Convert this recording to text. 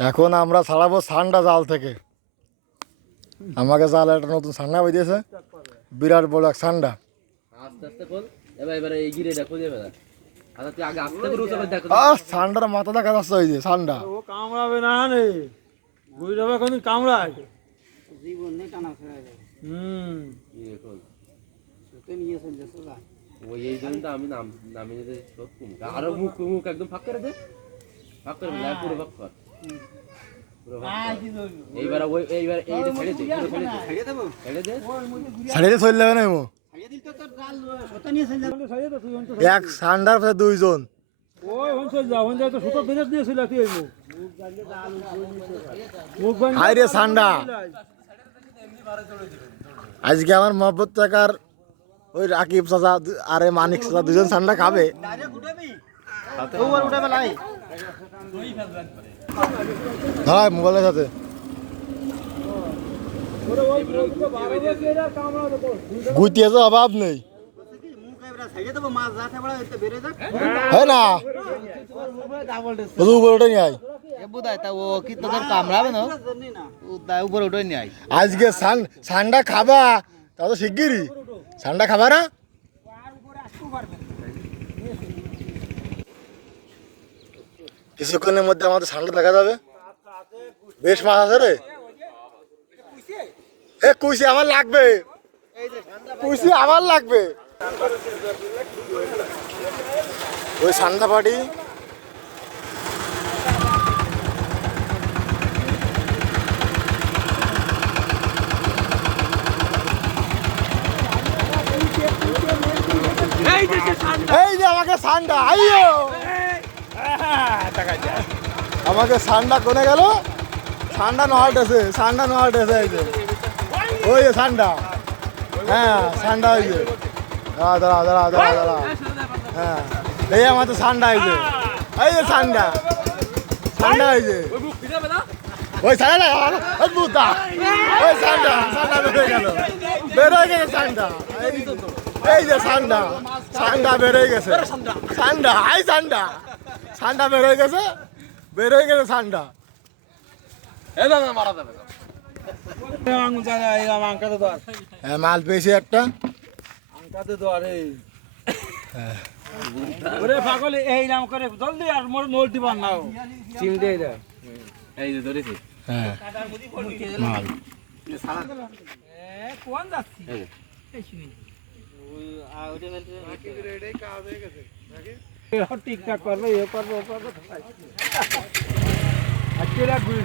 এখন আমরা ছাড়াবো সান্ডা জাল থেকে। আমাকে জাল একটা নতুন সান্ডা বেরিয়েছে, বিরাট বড় এক সান্ডা। আস্তে আস্তে খোল, এবার এই গিরেটা খুঁজে ফেলা। আচ্ছা তুই আগে আস্তে করে উঠে দেখো। সান্ডার মাথা দেখা যাচ্ছে, ওই যে সান্ডা। ও কামড়াবে না রে, বুঝ যাবে কোন কামড়ায় জীবন নেই টানা ফেরা যায়। ইয়ে খোল তোকে নিয়ে চলে যাচ্ছে না ওই এই জন্য আমি নামিয়ে দিতে সত্যি আরো মুখ মুখ একদম ফাঁক করে দে, ফাঁক করে দে, পুরো ফাঁক কর। এইবার ওই এইবার এইটা ছেড়ে দে, পুরো ছেড়ে দেব, ছেড়ে দে, ছাড়িয়ে চলে যাবে না। ছাড়িয়ে দিল তো তোর জাল সুতা নিয়ে চলে যাবে। ছাড়িয়ে দে তুই অন্তত এক সান্ডার সাথে দুইজন। ওই হনসল যা হন যায় তো সুতা বেরে দিয়েছিল তুই এই মুখ গালে জাল মুখ বান হাই রে সান্ডা, আজকে আমার মহব্বত টাকার ওই রাকিব চাচা আরে মানিক চাচা দুজন সান্ডা খাবে। ধর মোবাইলের সাথে গুটিয়ে অভাব নেই, হ্যাঁ না উপরে ওঠে নিয়ে আয়। আজকে সান্ডা খাবা, তা তো শিগগিরই সান্ডা খাবা না। কিছুক্ষণের মধ্যে আমাদের সান্ডা দেখা যাবে। বেশ মাছ আছে রে, এ কুইসি আমার লাগবে, কুইসি আমার লাগবে। ওই সান্ডা পাটি এই যে আমাকে সান্ডা আইও, আমাকে সান্ডা কোনে গেল, সান্ডা নহাটেছে, সান্ডা নহাটেছে। এই যে ওই যে সান্ডা, হ্যাঁ সান্ডা ওই যে, দাঁড়া দাঁড়া দাঁড়া দাঁড়া দাঁড়া, হ্যাঁ এই আমার তো সান্ডা, এই যে এই যে সান্ডা, সান্ডা এই যে ওই সান্ডা, ওই বুদ্ধা, ওই সান্ডা, সান্ডা বেরোয় গেল, বেরোয় গেছে সান্ডা। এই যে সান্ডা, সান্ডা বেরোয় গেছে, সান্ডা আই সান্ডা, সান্ডা বেরোয় গেছে, বেরোয় গেছে সান্ডা। মাল পেয়েছি একটা, পাগল এই নাম করে জলদি আর মোর নোট দিবার নাও চিম দিয়ে দাও। এই যে ধরেছি, হ্যাঁ মাল কোন যাচ্ছি ঠিকঠাক করবে, এ করবো ও করবো। আজকে রাখ বুঝি